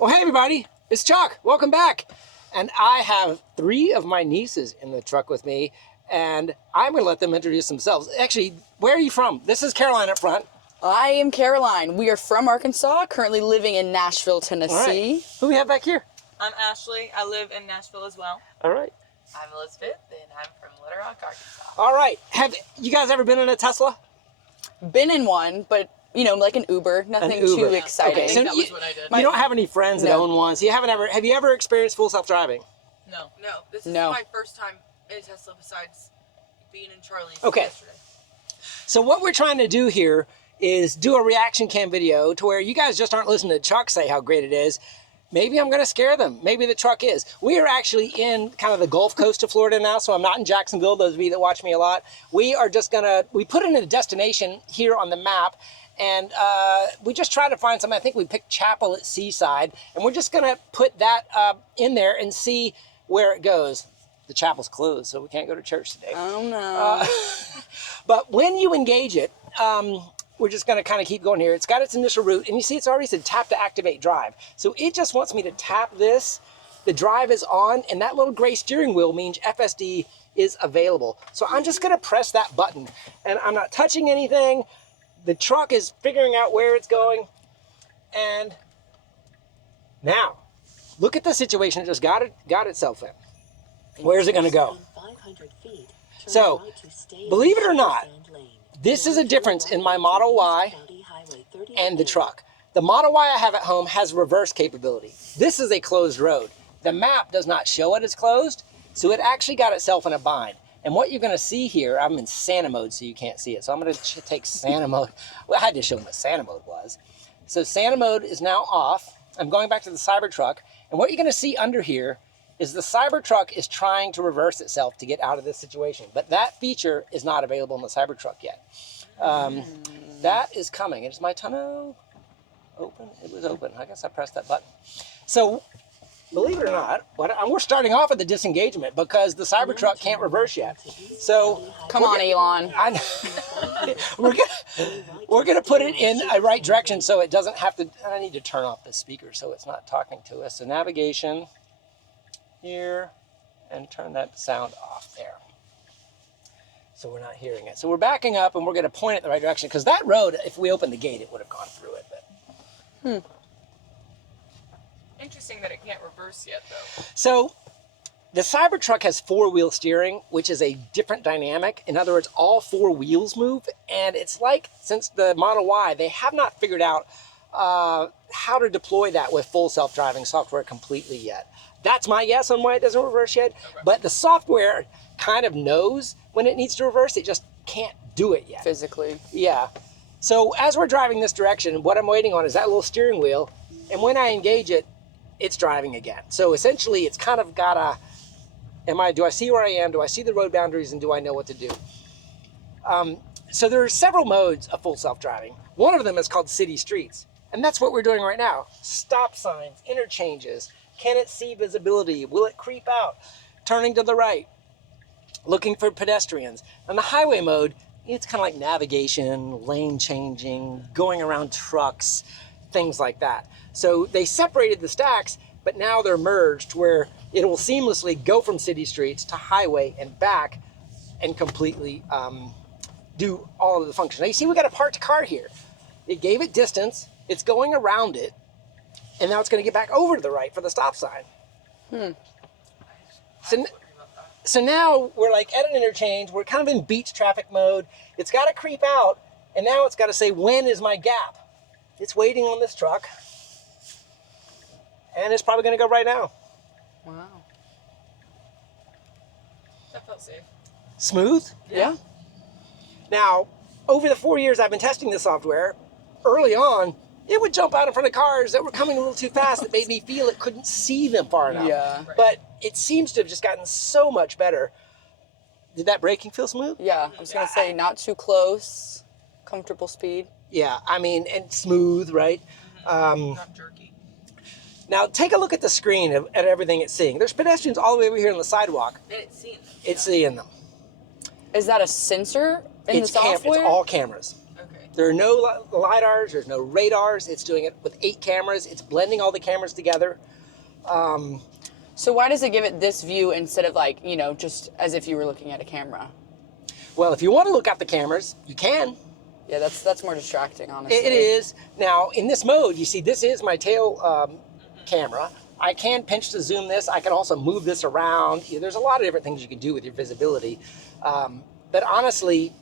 Well, hey everybody, it's Chuck. Welcome back. And I have 3 of my nieces in the truck with me, and I'm going to let them introduce themselves. Actually, where are you from? This is Caroline up front. I am Caroline. We are from Arkansas, currently living in Nashville, Tennessee. All right. Who we have back here? I'm Ashley. I live in Nashville as well. All right. I'm Elizabeth, and I'm from Little Rock, Arkansas. All right. Have you guys ever been in a Tesla? Been in one, but you know, like an Uber, nothing too exciting. Okay, so that was what I did. You don't have any friends that own one, so have you ever experienced full self-driving? No, this is No. my first time in a Tesla besides being in Charlie's yesterday. So what we're trying to do here is do a reaction cam video to where you guys just aren't listening to Chuck say how great it is. Maybe I'm going to scare them. Maybe the truck is. We are actually in kind of the Gulf Coast of Florida now, so I'm not in Jacksonville, those of you that watch me a lot. We are just going to, we put in a destination here on the map, and we just try to find something. I think we picked Chapel at Seaside, and we're just going to put that in there and see where it goes. The chapel's closed, so we can't go to church today. Oh no. But when you engage it, we're just going to kind of keep going here. It's got its initial route, and you see it's already said tap to activate drive. So it just wants me to tap this. The drive is on, and that little gray steering wheel means FSD is available. So I'm just going to press that button, and I'm not touching anything. The truck is figuring out where it's going, and now look at the situation it just got itself in. Where's it going to go? So, believe it or not, this is a difference in my Model Y and the truck. The Model Y I have at home has reverse capability. This is a closed road. The map does not show it as closed, so it actually got itself in a bind. And what you're going to see here, I'm in Santa mode so you can't see it. So I'm going to take Santa mode. Well, I had to show them what Santa mode was. So Santa mode is now off. I'm going back to the Cybertruck. And what you're going to see under here is the Cybertruck is trying to reverse itself to get out of this situation. But that feature is not available in the Cybertruck yet. That is coming. Is my tonneau open? It was open. I guess I pressed that button. So, believe it or not, we're starting off at the disengagement because the Cybertruck can't reverse yet. So, Come on, Elon. We're gonna put it in a right direction so it doesn't have to. I need to turn off the speaker so it's not talking to us. So navigation here, and turn that sound off there. So we're not hearing it. So we're backing up, and we're gonna point it in the right direction because that road, if we opened the gate, it would have gone through it. But. Interesting that it can't reverse yet, though. So the Cybertruck has 4-wheel steering, which is a different dynamic. In other words, all 4 wheels move. And it's like, since the Model Y, they have not figured out how to deploy that with full self-driving software completely yet. That's my guess on why it doesn't reverse yet. Okay. But the software kind of knows when it needs to reverse. It just can't do it yet. Physically. Yeah. So as we're driving this direction, what I'm waiting on is that little steering wheel. And when I engage it, it's driving again. So essentially it's kind of got a, do I see where I am? Do I see the road boundaries, and do I know what to do? So there are several modes of full self-driving. One of them is called city streets. And that's what we're doing right now. Stop signs, interchanges. Can it see visibility? Will it creep out? Turning to the right, looking for pedestrians. And the highway mode, it's kind of like navigation, lane changing, going around trucks, things like that. So they separated the stacks, but now they're merged where it will seamlessly go from city streets to highway and back and completely do all of the functions. Now you see we got a parked car here. It gave it distance, it's going around it, and now it's going to get back over to the right for the stop sign. So now we're like at an interchange, we're kind of in beach traffic mode. It's got to creep out, and now it's got to say, when is my gap? It's waiting on this truck, and it's probably going to go right now. Wow. That felt safe. Smooth? Yeah. Now, over the 4 years I've been testing this software, early on, it would jump out in front of cars that were coming a little too fast that made me feel it couldn't see them far enough. Yeah. Right. But it seems to have just gotten so much better. Did that braking feel smooth? Yeah. I was going to say not too close, comfortable speed. Yeah, I mean, and smooth, right? Not jerky. Now, take a look at the screen at everything it's seeing. There's pedestrians all the way over here on the sidewalk. And it's seen them. It's seeing them. Is that a sensor in the software? It's all cameras. Okay. There are no LiDARs, there's no radars. It's doing it with 8 cameras. It's blending all the cameras together. So why does it give it this view instead of like, you know, just as if you were looking at a camera? Well, if you want to look at the cameras, you can. Yeah, that's more distracting, honestly. It is. Now, in this mode, you see this is my tail camera. I can pinch to zoom this. I can also move this around. There's a lot of different things you can do with your visibility. But honestly,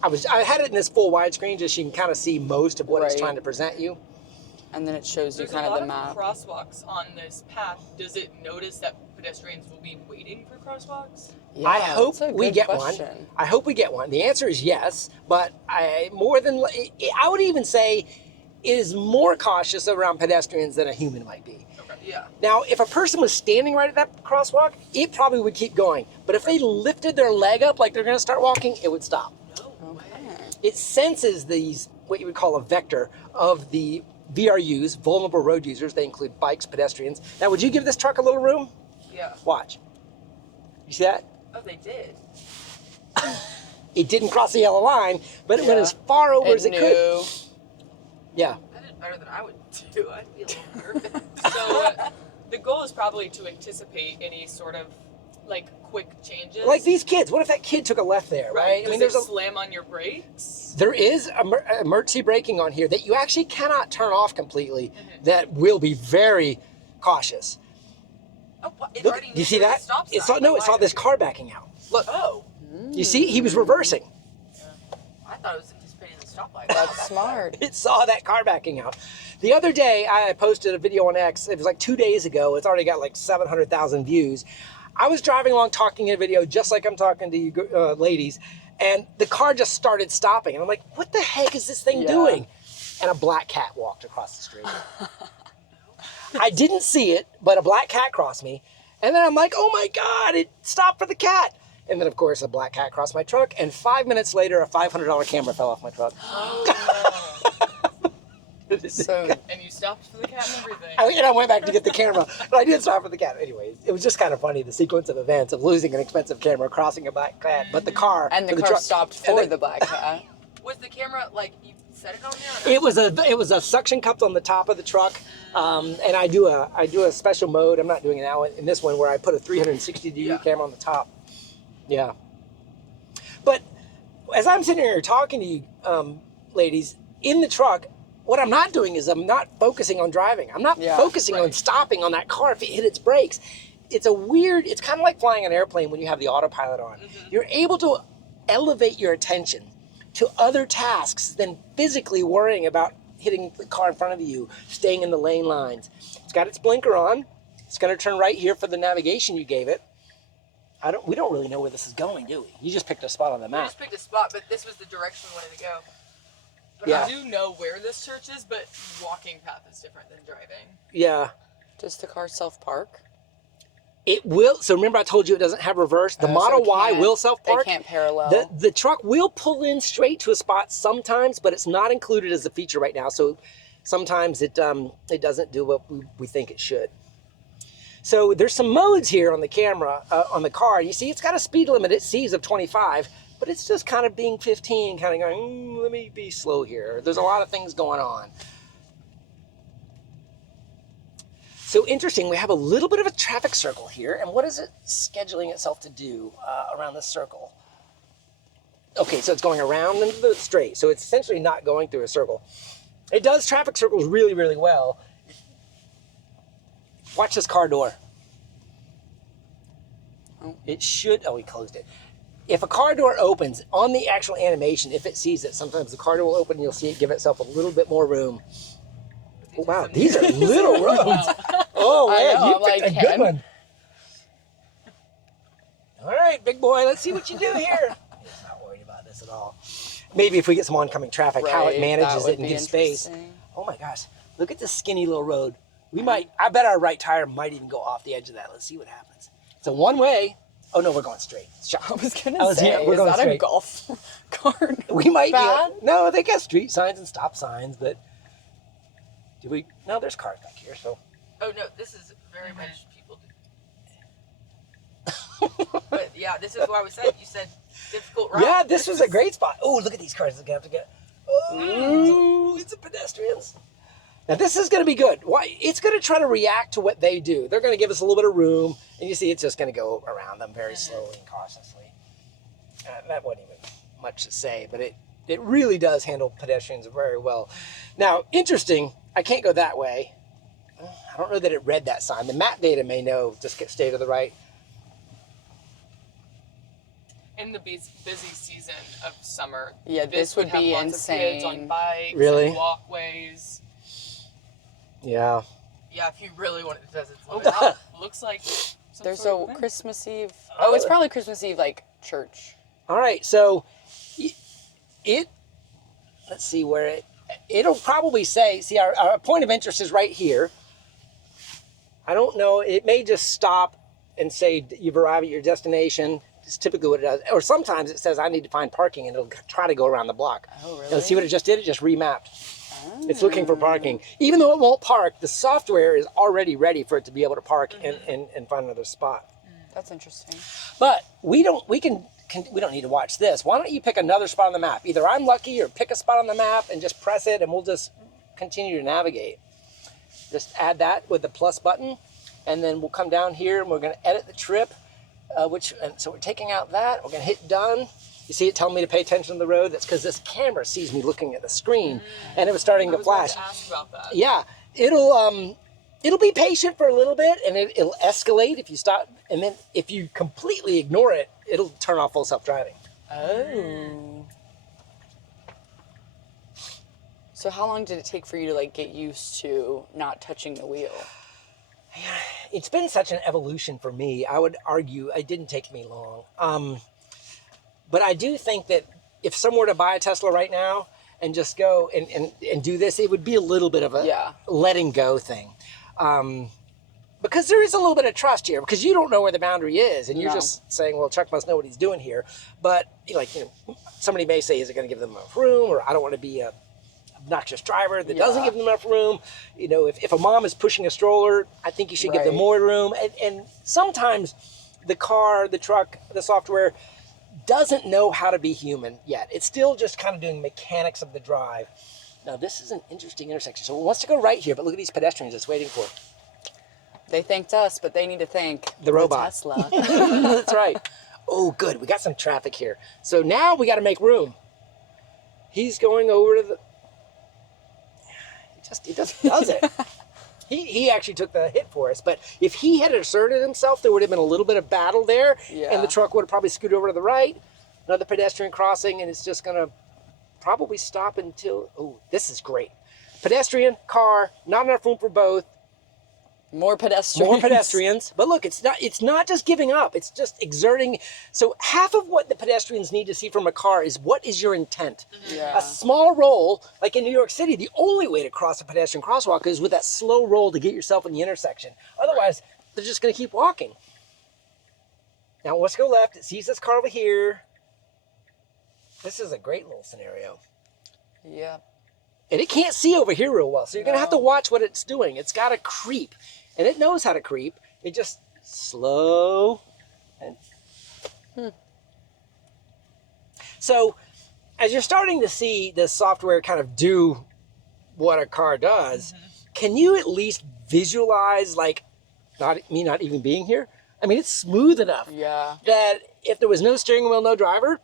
I had it in this full widescreen just so you can kind of see most of what it's trying to present you. And then it shows you There's kind a of lot the map. crosswalks on this path. Does it notice that pedestrians will be waiting for crosswalks? Yeah, I hope that's a we good get question. one. I hope we get one. The answer is yes, but I would even say it is more cautious around pedestrians than a human might be. Okay. Yeah. Now, if a person was standing right at that crosswalk, it probably would keep going. But if they lifted their leg up like they're going to start walking, it would stop. Okay. It senses these, what you would call a vector of the VRUs, vulnerable road users. They include bikes, pedestrians. Now, would you give this truck a little room? Yeah. Watch. You see that? Oh, they did. It didn't cross the yellow line, but it went as far over as it could. knew. Yeah. That did better than I would do. I'd be a little nervous. So the goal is probably to anticipate any sort of like quick changes. Like these kids. What if that kid took a left there, right? Does it slam on your brakes? There is emergency braking on here that you actually cannot turn off completely. That will be very cautious. Oh, what? It Look, already you see knew that? the stop It sign. saw, no, it saw this car backing out. Look. Oh. You see? He was reversing. I thought it was anticipating the stoplight. That's smart. It saw that car backing out. The other day, I posted a video on X. It was like 2 days ago. It's already got like 700,000 views. I was driving along talking in a video just like I'm talking to you ladies, and the car just started stopping. And I'm like, what the heck is this thing doing? And a black cat walked across the street. I didn't see it, but a black cat crossed me. And then I'm like, oh my God, it stopped for the cat. And then, of course, a black cat crossed my truck. And 5 minutes later, a $500 camera fell off my truck. So And you stopped for the cat and everything. And I went back to get the camera, but I did stop for the cat. Anyways, it was just kind of funny, the sequence of events of losing an expensive camera, crossing a black cat, but the car... and the or car truck, stopped and for the black cat. Was the camera, like, you set it on there? It was a suction cup on the top of the truck, and I do a special mode. I'm not doing it now in this one where I put a 360-degree camera on the top. Yeah. But as I'm sitting here talking to you, ladies, in the truck, what I'm not doing is I'm not focusing on driving. I'm not focusing on stopping on that car if it hit its brakes. It's kind of like flying an airplane when you have the autopilot on. You're able to elevate your attention to other tasks than physically worrying about hitting the car in front of you, staying in the lane lines. It's got its blinker on. It's going to turn right here for the navigation you gave it. We don't really know where this is going, do we? You just picked a spot on the We map. just picked a spot, but this was the direction we wanted to go. But Yeah. I do know where this church is, but walking path is different than driving. Yeah. Does the car self-park? It will. So remember I told you it doesn't have reverse. The Model Y will self-park. It can't parallel. The truck will pull in straight to a spot sometimes, but it's not included as a feature right now. So sometimes it doesn't do what we think it should. So there's some modes here on the camera, on the car. You see it's got a speed limit it sees of 25, but it's just kind of being 15, kind of going, let me be slow here. There's a lot of things going on. So interesting, we have a little bit of a traffic circle here, and what is it scheduling itself to do around this circle? Okay, so it's going around into the straight, so it's essentially not going through a circle. It does traffic circles really, really well. Watch this car door. It should, oh, we closed it. If a car door opens, on the actual animation, if it sees it, sometimes the car door will open and you'll see it give itself a little bit more room. Oh, wow, these are little roads. Oh, man, you picked a good one. All right, big boy, let's see what you do here. He's not worried about this at all. Maybe if we get some oncoming traffic, how it manages it and gives space. Oh my gosh, look at this skinny little road. I bet our right tire might even go off the edge of that. Let's see what happens. It's a one way. Oh no, we're going straight. I was gonna say, we're is going that straight. a golf cart? We might bad? No, they got street signs and stop signs, but no, there's cars back here, so. Oh no, this is very much people do. But yeah, this is what I was saying. You said difficult route. Yeah, this was a great spot. Oh, look at these cars. We're gonna have to get. Ooh, it's the pedestrians. Now this is going to be good. Why? It's going to try to react to what they do. They're going to give us a little bit of room, and you see it's just going to go around them very slowly and cautiously. That wasn't even much to say, but it really does handle pedestrians very well. Now, interesting, I can't go that way. I don't know that it read that sign. The map data may know, just stay to the right. In the busy season of summer, Yeah, this would have be lots of kids insane. on bikes, Really? and walkways. Yeah. Yeah, if you really wanted to test it. Oh wow, looks like some There's sort of a event. Christmas Eve. Oh, it's probably Christmas Eve, like church. All right, so let's see where it'll probably say, see our point of interest is right here. I don't know, it may just stop and say you've arrived at your destination. It's typically what it does. Or sometimes it says I need to find parking and it'll try to go around the block. Oh, really? Now, see what it just did? It just remapped. It's looking for parking. Even though it won't park, the software is already ready for it to be able to park and find another spot. That's interesting. But we don't need to watch this. Why don't you pick another spot on the map? Either I'm lucky or pick a spot on the map and just press it and we'll just continue to navigate. Just add that with the plus button and then we'll come down here and we're going to edit the trip, so we're taking out that. We're going to hit done. You see it telling me to pay attention to the road? That's because this camera sees me looking at the screen and it was starting to flash. I was about to ask about that. Yeah, it'll be patient for a little bit and it'll escalate if you stop, and then if you completely ignore it, it'll turn off full self-driving. Oh. So how long did it take for you to like get used to not touching the wheel? It's been such an evolution for me. I would argue it didn't take me long. But I do think that if someone were to buy a Tesla right now and just go and do this, it would be a little bit of a letting go thing. Because there is a little bit of trust here, because you don't know where the boundary is, and you're just saying, well, Chuck must know what he's doing here. But somebody may say, is it going to give them enough room? Or I don't want to be a obnoxious driver that doesn't give them enough room. If a mom is pushing a stroller, I think you should give them more room. And sometimes the car, the truck, the software doesn't know how to be human yet. It's still just kind of doing mechanics of the drive. Now, this is an interesting intersection. So it wants to go right here, but look at these pedestrians it's waiting for. They thanked us, but they need to thank the robot. Tesla. That's right. Oh, good. We got some traffic here. So now we got to make room. He's going over to the... He just does it. He actually took the hit for us. But if he had asserted himself, there would have been a little bit of battle there. Yeah. And the truck would have probably scooted over to the right. Another pedestrian crossing, and it's just going to probably stop until... Oh, this is great. Pedestrian, car, not enough room for both. More pedestrians. More pedestrians. But look, it's not just giving up. It's just exerting. So half of what the pedestrians need to see from a car is what is your intent. Yeah. A small roll, like in New York City, the only way to cross a pedestrian crosswalk is with that slow roll to get yourself in the intersection. Otherwise, they're just going to keep walking. Now, let's go left. It sees this car over here. This is a great little scenario. Yeah. And it can't see over here real well, so you're going to have to watch what it's doing. It's got to creep, and it knows how to creep. It just slow. And... So as you're starting to see the software kind of do what a car does, can you at least visualize, like, not even being here? I mean, it's smooth enough that if there was no steering wheel, no driver,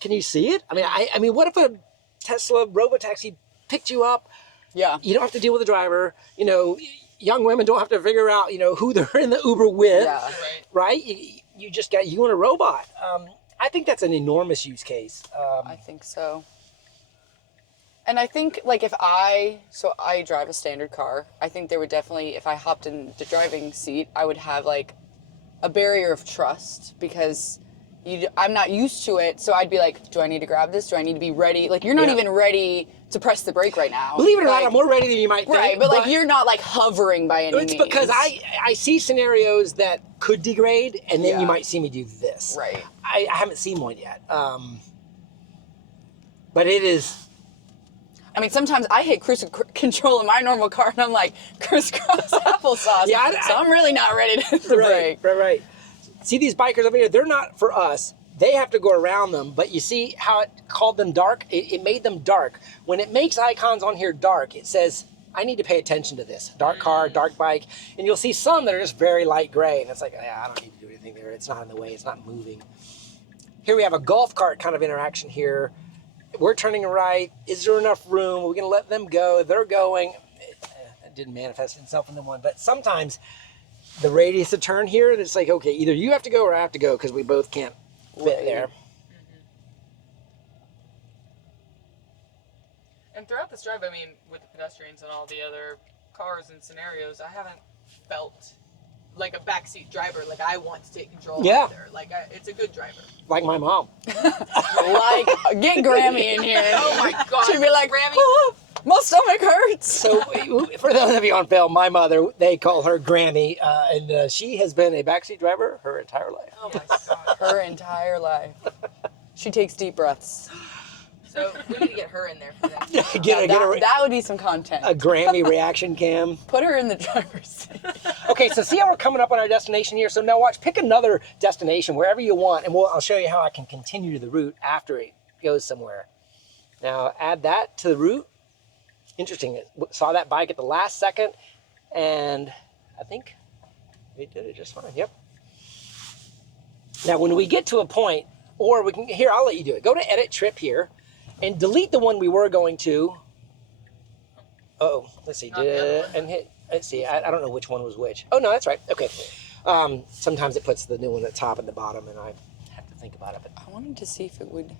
can you see it? I mean, what if a Tesla robotaxi picked you up? Yeah. You don't have to deal with the driver. Young women don't have to figure out, who they're in the Uber with. Yeah. Right? You just got you and a robot. I think that's an enormous use case. I think so. And I think, like, I drive a standard car. I think there would definitely, if I hopped in the driving seat, I would have, like, a barrier of trust, because I'm not used to it. So I'd be like, do I need to grab this? Do I need to be ready? Like, you're not even ready to press the brake right now. Believe it or not, I'm more ready than you might think. Right, but like, you're not, like, hovering by any means. It's because I see scenarios that could degrade, and then you might see me do this. Right. I haven't seen one yet. But it is... I mean, sometimes I hit cruise control in my normal car, and I'm like, crisscross applesauce. So I'm really not ready to hit the brake. Right. See these bikers over here? They're not for us. they have to go around them, but you see how it called them dark? It made them dark. When it makes icons on here dark, it says, I need to pay attention to this. Dark car, dark bike. And you'll see some that are just very light gray. And it's like, yeah, I don't need to do anything there. It's not in the way. It's not moving. Here we have a golf cart kind of interaction here. We're turning right. Is there enough room? We're going to let them go. They're going. It didn't manifest itself into one. But sometimes the radius of turn here, it's like, okay, either you have to go or I have to go because we both can't fit there. And throughout this drive, I mean, with the pedestrians and all the other cars and scenarios, I haven't felt like a backseat driver. Like, I want to take control either. Like, it's a good driver. Like my mom. Like, get Grammy in here. Oh my God. She'd be like, Grammy. "Oh, my stomach hurts." So for those of you on film, my mother, they call her Grammy, and she has been a backseat driver her entire life. Oh my God. Her entire life. She takes deep breaths. So we need to get her in there for that. That would be some content. a Grammy reaction cam. Put her in the driver's seat. Okay, so see how we're coming up on our destination here? So now watch, pick another destination, wherever you want, and I'll show you how I can continue the route after it goes somewhere. Now add that to the route. Interesting, saw that bike at the last second, and I think we did it just fine, yep. Now when we get to a point, or we can, here, I'll let you do it. Go to edit trip here, and delete the one we were going to. Oh, let's see, and hit, let's see, I don't know which one was which. Oh no, that's right, okay. Sometimes it puts the new one at the top and the bottom, and I have to think about it. But I wanted to see if it would,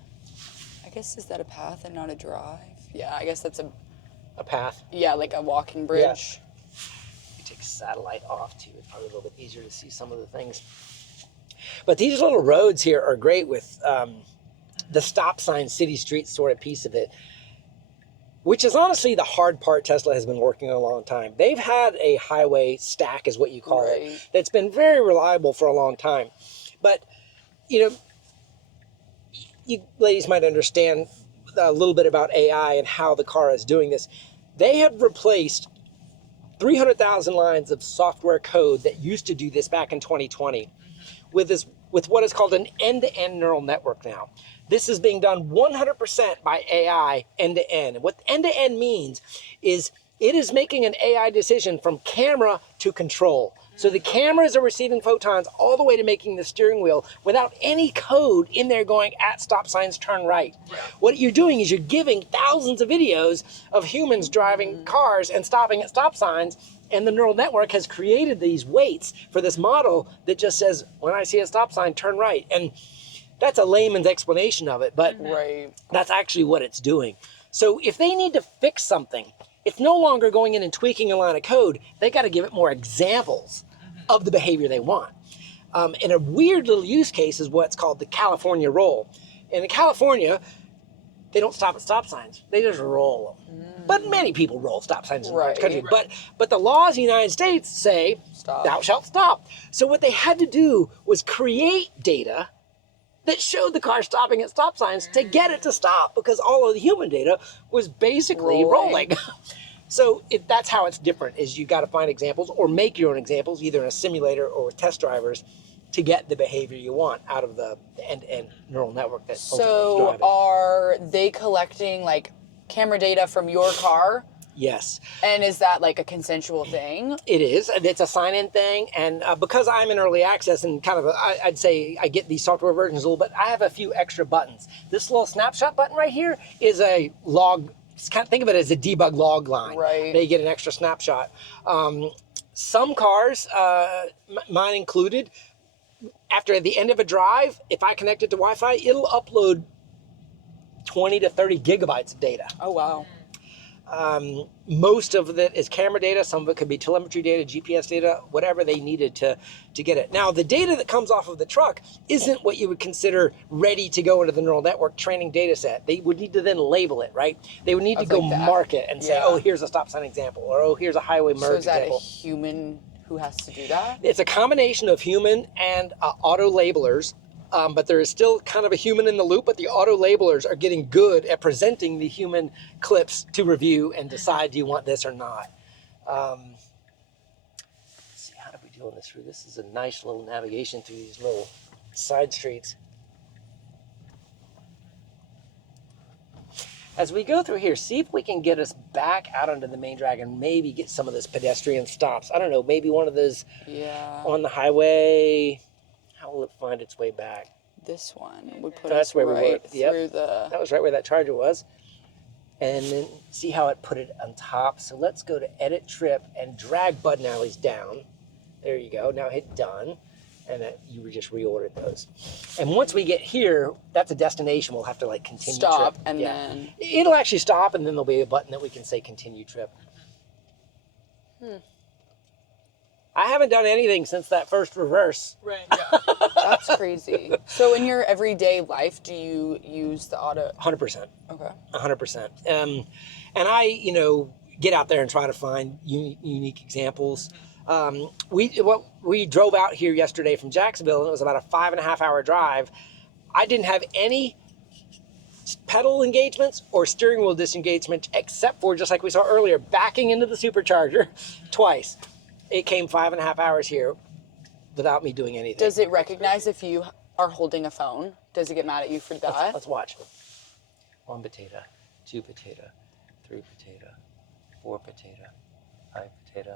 I guess, is that a path and not a drive? Yeah, I guess that's a path. yeah, like a walking bridge. You take satellite off too, it's probably a little bit easier to see some of the things. But these little roads here are great with the stop sign, city street sort of piece of it, which is honestly the hard part Tesla has been working on a long time. They've had a highway stack, is what you call it, that's been very reliable for a long time. But, you know, you ladies might understand a little bit about AI and how the car is doing this. They have replaced 300,000 lines of software code that used to do this back in 2020 with what is called an end-to-end neural network now. This is being done 100% by AI end-to-end. And what end-to-end means is it is making an AI decision from camera to control. So the cameras are receiving photons all the way to making the steering wheel without any code in there going at stop signs, turn right. What you're doing is you're giving thousands of videos of humans driving cars and stopping at stop signs, and the neural network has created these weights for this model that just says, when I see a stop sign, turn right. And that's a layman's explanation of it, but that's actually what it's doing. So if they need to fix something, it's no longer going in and tweaking a line of code. They got to give it more examples of the behavior they want. And a weird little use case is what's called the California roll. And in California, they don't stop at stop signs. They just roll them. But many people roll stop signs in the country. But the laws in the United States say, thou shalt stop. So what they had to do was create data that showed the car stopping at stop signs to get it to stop, because all of the human data was basically rolling. So that's how it's different, is you got to find examples or make your own examples, either in a simulator or with test drivers, to get the behavior you want out of the end-to-end neural network that ultimately is driving. Are they collecting like camera data from your car? Yes. And is that like a consensual thing? It is. It's a sign-in thing. And because I'm in early access and kind of, I'd say I get these software versions a little bit, I have a few extra buttons. This little snapshot button right here is a log. Think of it as a debug log line. They get an extra snapshot. Some cars, mine included, after the end of a drive, if I connect it to Wi-Fi, it'll upload 20 to 30 gigabytes of data. Oh, wow. Most of it is camera data. Some of it could be telemetry data, GPS data, whatever they needed to get it. Now, the data that comes off of the truck isn't what you would consider ready to go into the neural network training data set. They would need to then label it, right? They would need to go mark it and say, oh, here's a stop sign example, or oh, here's a highway merge example. So is that a human who has to do that? It's a combination of human and auto labelers. But there is still kind of a human in the loop, but the auto labelers are getting good at presenting the human clips to review and decide, do you want this or not? Let's see, how do we do on this route? This is a nice little navigation through these little side streets. as we go through here, see if we can get us back out onto the main drag and maybe get some of those pedestrian stops. I don't know, maybe one of those on the highway. How will it find its way back? This one would put That's us where we were. right Yep. through the... That was right where that charger was. And then see how it put it on top. So let's go to edit trip and drag button alleys down. There you go. Now hit done. And you just reordered those. And once we get here, that's a destination. We'll have to like continue Stop trip. and then... It'll actually stop, and then there'll be a button that we can say continue trip. I haven't done anything since that first reverse. Right. Yeah. That's crazy. So in your everyday life, do you use the auto? 100%. Okay. 100%. And I, get out there and try to find unique examples. We drove out here yesterday from Jacksonville, and it was about a 5.5 hour drive. I didn't have any pedal engagements or steering wheel disengagement, except for, just like we saw earlier, backing into the supercharger twice. It came 5.5 hours here without me doing anything. Does it recognize if you are holding a phone? Does it get mad at you for that? Let's watch. 1 potato, 2 potato, 3 potato, 4 potato, 5 potato.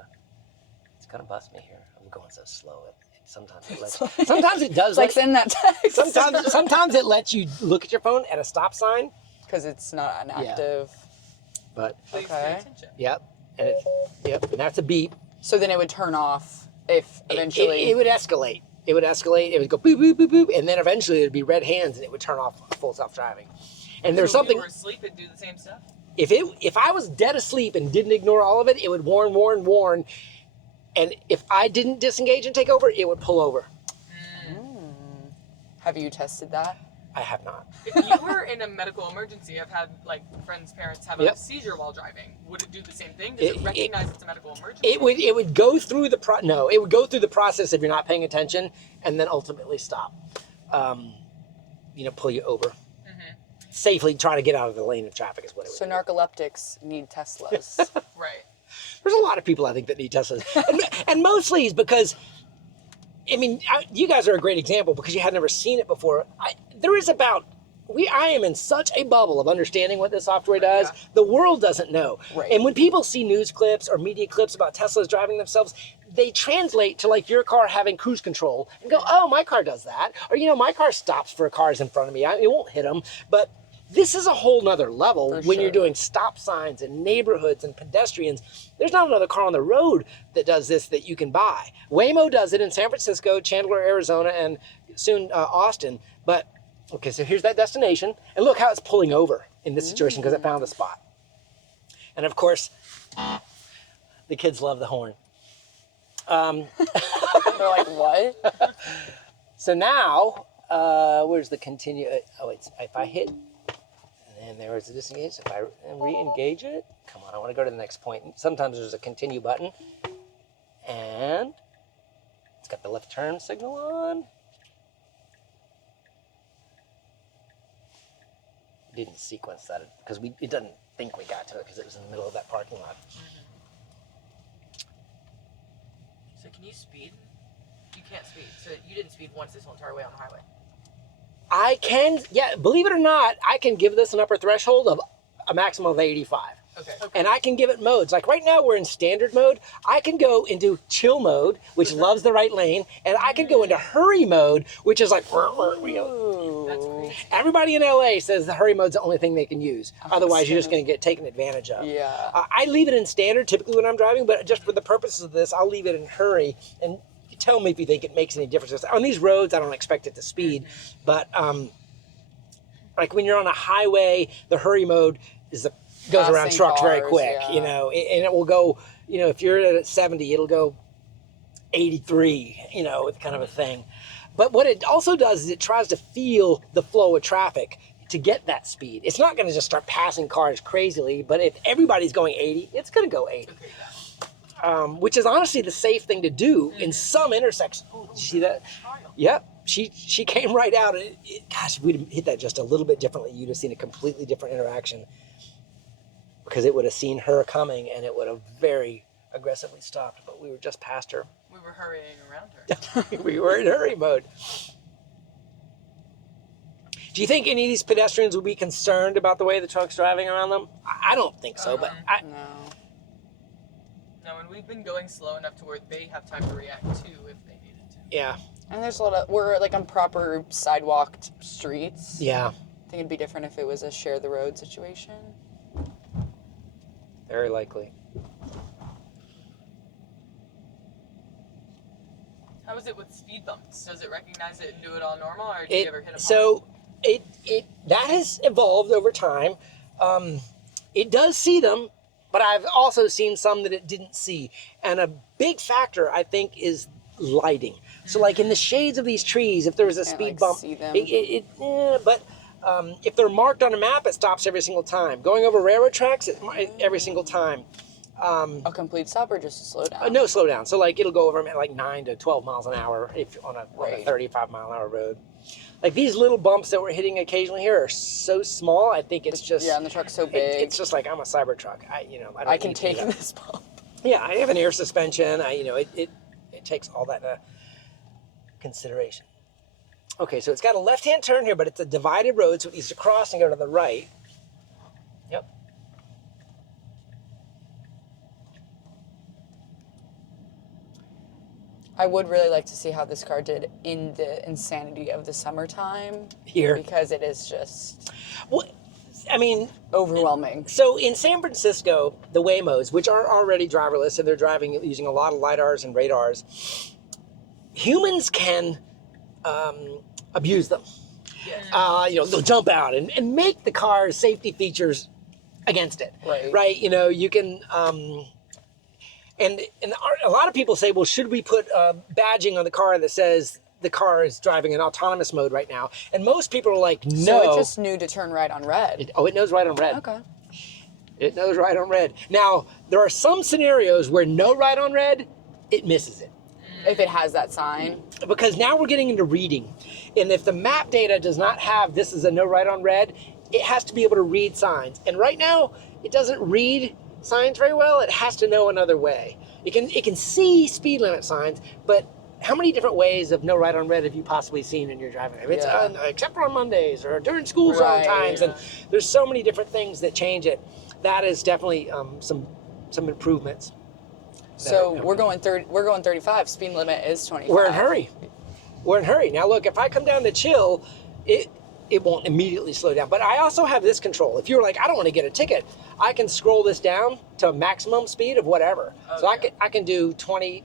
It's gonna bust me here. I'm going so slow. Sometimes it does. It's like send that text. Sometimes it lets you look at your phone at a stop sign because it's not an active. But Please pay attention. Yep, and that's a beep. So then it would turn off if eventually... It would escalate. It would escalate. It would go boop, boop, boop, boop. And then eventually it would be red hands and it would turn off full self-driving. And there's something... If you were asleep, it'd do the same stuff? If I was dead asleep and didn't ignore all of it, it would warn. And if I didn't disengage and take over, it would pull over. Have you tested that? I have not. If you were in a medical emergency, I've had friends' parents have a seizure while driving. Would it do the same thing? Does it recognize it's a medical emergency? It would go through the it would go through the process if you're not paying attention, and then ultimately stop. Pull you over. Safely try to get out of the lane of traffic is what it would So do. narcoleptics need Teslas. Right. There's a lot of people I think that need Teslas, and mostly is because. You guys are a great example because you had never seen it before. I am in such a bubble of understanding what this software does. Yeah. The world doesn't know. Right. And when people see news clips or media clips about Teslas driving themselves, they translate to your car having cruise control and go, oh, my car does that. Or, my car stops for cars in front of me. It won't hit them. But this is a whole nother level when you're doing stop signs and neighborhoods and pedestrians. There's not another car on the road that does this that you can buy. Waymo does it in San Francisco, Chandler, Arizona, and soon Austin. But, okay, so here's that destination. And look how it's pulling over in this situation because it found a spot. And, of course, the kids love the horn. They're like, what? So now, where's the continue? If I hit... And there is a disengage. If I re-engage it, come on, I want to go to the next point. Sometimes there's a continue button. And it's got the left turn signal on. It didn't sequence that because it doesn't think we got to it because it was in the middle of that parking lot. So can you speed? You can't speed. So you didn't speed once this whole entire way on the highway. I can, believe it or not, I can give this an upper threshold of a maximum of 85. Okay. And I can give it modes. Like right now we're in standard mode. I can go into chill mode, which loves the right lane. And I can go into hurry mode, which is like, That's crazy. Everybody in LA says the hurry mode's the only thing they can use. Otherwise, you're just going to get taken advantage of. Yeah. I leave it in standard typically when I'm driving, but just for the purposes of this, I'll leave it in hurry. And tell me if you think it makes any difference. On these roads, I don't expect it to speed, but like when you're on a highway, the hurry mode goes around trucks very quick, and it will go, if you're at 70, it'll go 83, it's kind of a thing. But what it also does is it tries to feel the flow of traffic to get that speed. It's not going to just start passing cars crazily, but if everybody's going 80, it's going to go 80. Okay, which is honestly the safe thing to do in some intersections. Oh, did you see that? Yep. She came right out. Gosh, if we'd hit that just a little bit differently, you'd have seen a completely different interaction because it would have seen her coming and it would have very aggressively stopped. But we were just past her. We were hurrying around her. We were in hurry mode. Do you think any of these pedestrians will be concerned about the way the truck's driving around them? I don't think so, but No, and we've been going slow enough to where they have time to react too if they needed to. yeah. And there's a lot of, we're like on proper sidewalked streets. Yeah. I think it'd be different if it was a share the road situation. Very likely. How is it with speed bumps? Does it recognize it and do it all normal, or do you ever hit them? So that has evolved over time. It does see them, but I've also seen some that it didn't see. And a big factor, I think, is lighting. So like in the shades of these trees, if there was a speed bump, see them. but if they're marked on a map, it stops every single time. Going over railroad tracks, every single time. A complete stop or just a slow down? No slow down. So like it'll go over them at like 9 to 12 miles an hour if on a 35 mile an hour road. Like these little bumps that we're hitting occasionally here are so small. I think it's just and the truck's so big. It's just like I'm a Cybertruck. I can take this bump. Yeah, I have an air suspension. It takes all that into consideration. Okay, so it's got a left-hand turn here, but it's a divided road, so it needs to cross and go to the right. Yep. I would really like to see how this car did in the insanity of the summertime. Here. Because it is just overwhelming. So in San Francisco, the Waymos, which are already driverless and they're driving using a lot of LiDARs and radars, humans can abuse them. Yes. They'll jump out and make the car's safety features against it. Right. You can... And a lot of people say, well, should we put badging on the car that says the car is driving in autonomous mode right now? And most people are like, no. So it just knew to turn right on red. It knows right on red. Okay. It knows right on red. Now, there are some scenarios where no right on red, it misses it. If it has that sign. Because now we're getting into reading. And if the map data does not have this is a no right on red, it has to be able to read signs. And right now, it doesn't read signs very well. It has to know another way. It can see speed limit signs, but how many different ways of no right on red have you possibly seen in your driving? It's except for on Mondays or during school zone times, and there's so many different things that change it. That is definitely some improvements. So we're going 35. Speed limit is 25. We're in a hurry. Now look, if I come down to chill, it won't immediately slow down. But I also have this control. If you're like, I don't want to get a ticket, I can scroll this down to maximum speed of whatever. So I can do 25,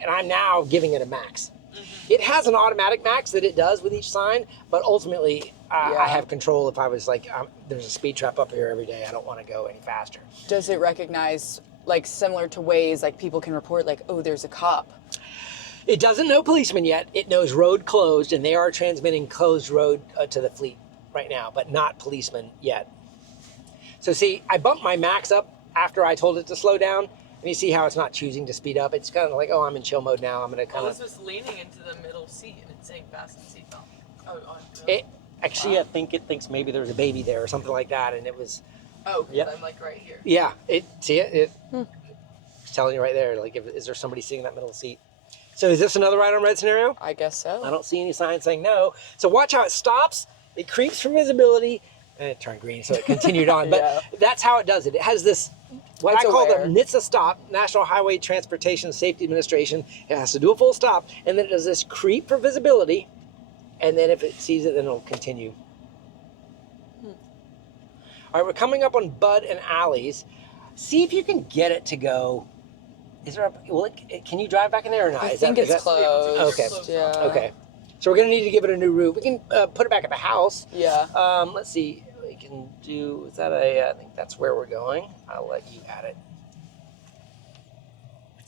and I'm now giving it a max. Mm-hmm. It has an automatic max that it does with each sign, but ultimately I have control. If I was like, there's a speed trap up here every day, I don't want to go any faster. Does it recognize, like similar to ways like people can report like, oh, there's a cop? It doesn't know policeman yet. It knows road closed, and they are transmitting closed road to the fleet right now, but not policeman yet. So see, I bumped my max up after I told it to slow down, and you see how it's not choosing to speed up. It's kind of like, oh, I'm in chill mode now. I'm going to kind of... Elizabeth's leaning into the middle seat, and it's saying fasten seatbelt. I think it thinks maybe there was a baby there or something like that, and it was... Oh, because I'm like right here. Yeah, it's telling you right there, like, is there somebody sitting in that middle seat? So is this another right on red scenario? I guess so. I don't see any signs saying no. So watch how it stops. It creeps for visibility, and it turned green, so it continued on. But that's how it does it. It has this, what I call the NHTSA stop, National Highway Transportation Safety Administration. It has to do a full stop, and then it does this creep for visibility, and then if it sees it, then it'll continue. All right, we're coming up on Bud and Alley's. See if you can get it to go. Is there can you drive back in there or not? I think it's closed. Okay. Yeah. Okay. So we're going to need to give it a new route. We can put it back at the house. Yeah. Let's see. We can do, I think that's where we're going. I'll let you add it.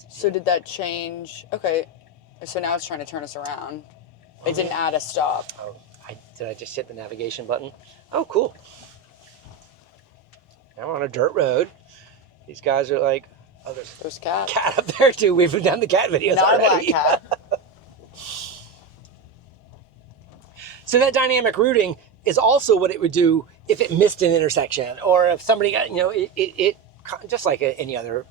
So did that change? Okay. So now it's trying to turn us around. It didn't add a stop. Oh, did I just hit the navigation button? Oh, cool. Now we're on a dirt road. These guys are like, oh, there's a cat. Cat up there too. We've done the cat videos Not already. a black cat. So that dynamic routing is also what it would do if it missed an intersection, or if somebody got, it just like any other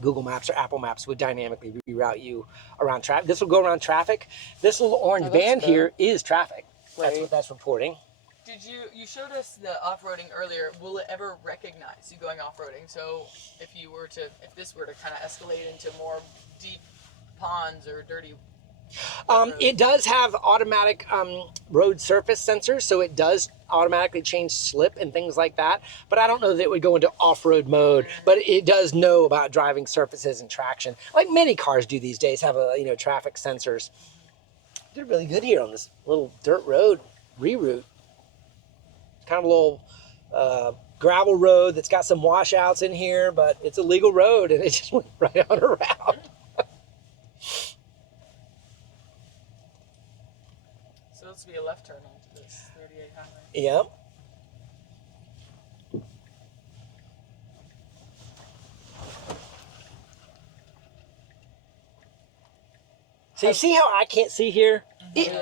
Google Maps or Apple Maps would dynamically reroute you around traffic. This will go around traffic. This little orange band here is traffic. That's Right. what that's reporting. Did you showed us the off-roading earlier? Will it ever recognize you going off-roading? So if this were to kind of escalate into more deep ponds or dirty roads? It does have automatic road surface sensors, so it does automatically change slip and things like that. But I don't know that it would go into off-road mode. But it does know about driving surfaces and traction, like many cars do these days. Have traffic sensors. Did really good here on this little dirt road reroute. Kind of a little gravel road that's got some washouts in here, but it's a legal road, and it just went right on a route. So this will be a left turn onto this 38 highway. Yep. So you see how I can't see here?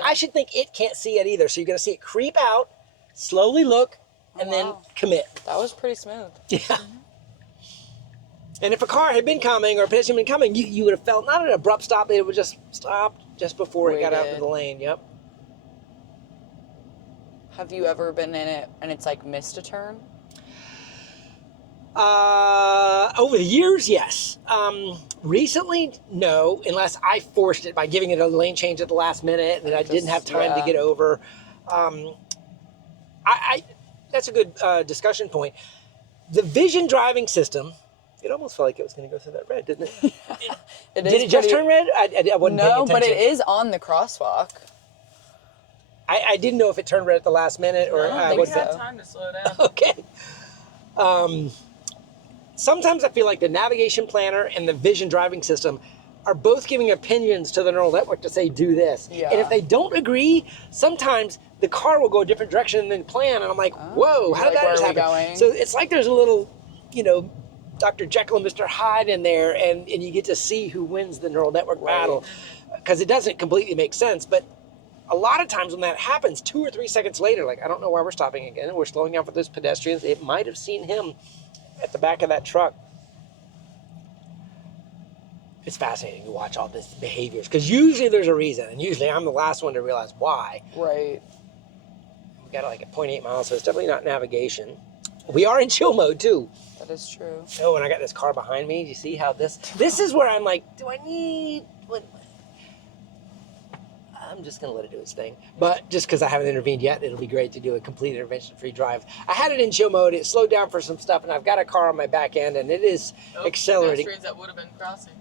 I should think it can't see it either. So you're going to see it creep out, slowly look, and then commit. That was pretty smooth. Yeah. And if a car had been coming or a pedestrian had been coming, you would have felt not an abrupt stop, it would just stop just before it got out of the lane. Yep. Have you ever been in it and it's like missed a turn? Over the years, yes. Recently, no, unless I forced it by giving it a lane change at the last minute and I didn't have time to get over. That's a good discussion point. The vision driving system, it almost felt like it was going to go through that red, didn't it? Did it just turn red? I wasn't paying attention. No, but it is on the crosswalk. I didn't know if it turned red at the last minute or I think what's we had that? time to slow down. Okay. Sometimes I feel like the navigation planner and the vision driving system are both giving opinions to the neural network to say, do this. Yeah. And if they don't agree, sometimes the car will go a different direction than planned. And I'm like, whoa, how did that just happen? Going? So it's like there's a little, Dr. Jekyll and Mr. Hyde in there, and you get to see who wins the neural network battle. Because it doesn't completely make sense. But a lot of times when that happens, 2 or 3 seconds later, like, I don't know why we're stopping again. We're slowing down for those pedestrians. It might have seen him at the back of that truck. It's fascinating to watch all these behaviors because usually there's a reason, and usually I'm the last one to realize why. Right. We got like at 0.8 miles, so it's definitely not navigation. We are in chill mode too. That is true. Oh, and I got this car behind me. Do you see how this is where I'm like, do I need what? I'm just going to let it do its thing. But just because I haven't intervened yet, it'll be great to do a complete intervention-free drive. I had it in chill mode. It slowed down for some stuff, and I've got a car on my back end, and it is accelerating. Pedestrians that would have been crossing.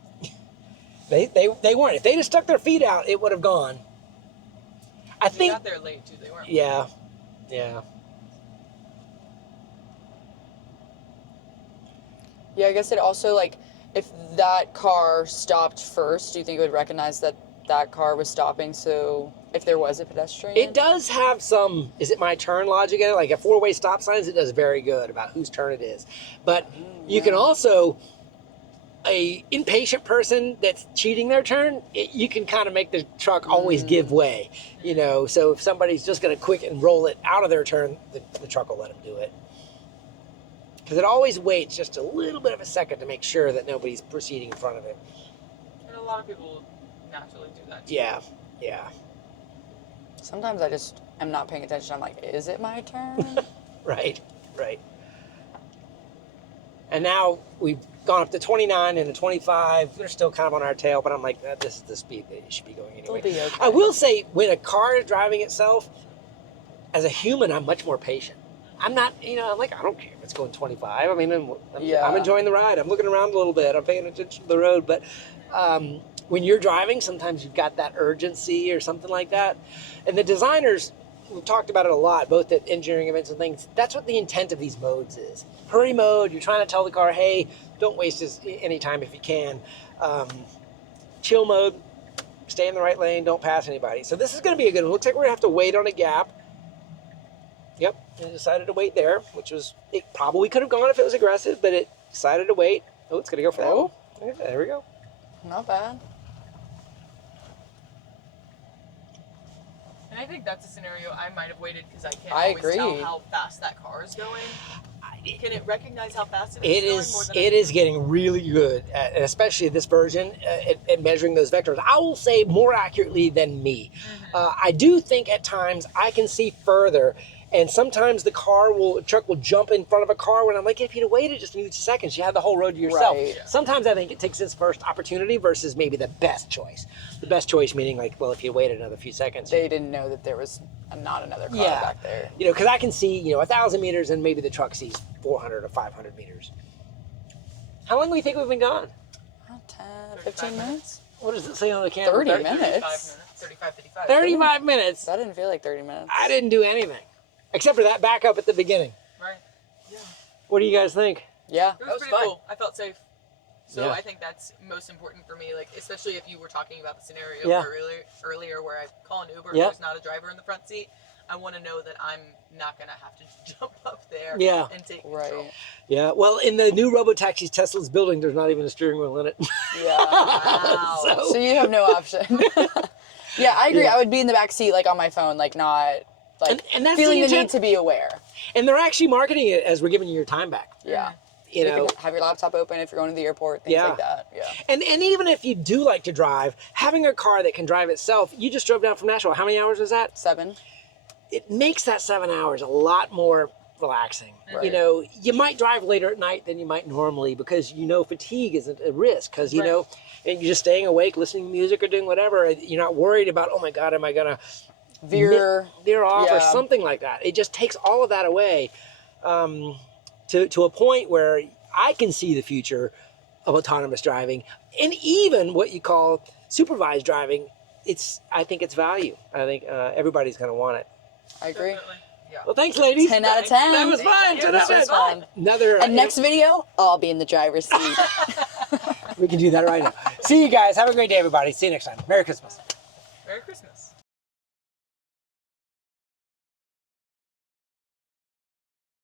They weren't. If they'd have stuck their feet out, it would have gone. I think. They got there late, too. They weren't. Yeah. Yeah, I guess it also, like, if that car stopped first, do you think it would recognize that that car was stopping, so if there was a pedestrian? It does have some, is it my turn logic in it? Like at 4-way stop signs, it does very good about whose turn it is. But you can also, a impatient person that's cheating their turn, you can kind of make the truck always give way. So if somebody's just going to quick and roll it out of their turn, the truck will let them do it. Because it always waits just a little bit of a second to make sure that nobody's proceeding in front of it. And a lot of people naturally do that too. Yeah. Sometimes I just am not paying attention. I'm like, is it my turn? Right. And now we've gone up to 29 and to 25. They're still kind of on our tail, but I'm like, this is the speed that it should be going anyway. They'll be okay. I will say, when a car is driving itself, as a human, I'm much more patient. I'm not, I'm like, I don't care if it's going 25. I mean, I'm enjoying the ride. I'm looking around a little bit. I'm paying attention to the road. But when you're driving, sometimes you've got that urgency or something like that. And the designers, we've talked about it a lot, both at engineering events and things. That's what the intent of these modes is. Hurry mode, you're trying to tell the car, hey, don't waste any time if you can. Chill mode, stay in the right lane, don't pass anybody. So this is going to be a good one. Looks like we're going to have to wait on a gap. Yep, it decided to wait there, which was, it probably could have gone if it was aggressive, but it decided to wait. Oh, it's going to go for that. Oh. There we go. Not bad. And I think that's a scenario I might have waited because I can't I always tell agree. how fast that car is going. Can it recognize how fast it It is? Going more than it is getting really good, especially this version, at measuring those vectors. I will say more accurately than me. I do think at times I can see further, and sometimes the truck will jump in front of a car when I'm like, if you'd have waited just a few seconds, you had the whole road to yourself. Right. Sometimes I think it takes its first opportunity versus maybe the best choice. The best choice meaning like, well, if you waited another few seconds. They didn't know that there was not another car Yeah. back there. You know, because I can see, 1,000 meters and maybe the truck sees 400 or 500 meters. How long do we think we've been gone? Oh, 10, 15 minutes? What does it say on the camera? 30 35 minutes. 35, 55. 35 minutes. That didn't feel like 30 minutes. I didn't do anything. Except for that backup at the beginning. Right. Yeah. What do you guys think? Yeah. It was was pretty fun. cool. I felt safe. So Yeah. I think that's most important for me, like especially if you were talking about the scenario Yeah. earlier where I call an Uber Yeah. and there's not a driver in the front seat. I want to know that I'm not gonna have to jump up there Yeah. and take Right. control. Yeah, well, in the new robotaxis Tesla's building, there's not even a steering wheel in it. Yeah. Wow. So you have no option. Yeah, I agree. Yeah. I would be in the back seat, like on my phone, like not like And that's feeling the the need intent. to be aware. And they're actually marketing it as we're giving you your time back. Yeah. You know, can have your laptop open if you're going to the airport, things Yeah. like that. Yeah. and even if you do like to drive, having a car that can drive itself, you just drove down from Nashville. How many hours was that? 7. It makes that 7 hours a lot more relaxing. Right. You know, you might drive later at night than you might normally because fatigue isn't a risk because Right. and you're just staying awake, listening to music or doing whatever. You're not worried about, oh my God, am I gonna Veer. veer off or Yeah. something like that. It just takes all of that away to a point where I can see the future of autonomous driving and even what you call supervised driving. I think it's value. I think everybody's gonna want it. I agree. Definitely. Yeah. Well, thanks, ladies. 10 out of 10. That was fun. Yeah, 10 that out of was 10. fun. Another. And next video, I'll be in the driver's seat. we can do that right now. See you guys. Have a great day, everybody. See you next time. Merry Christmas. Merry Christmas.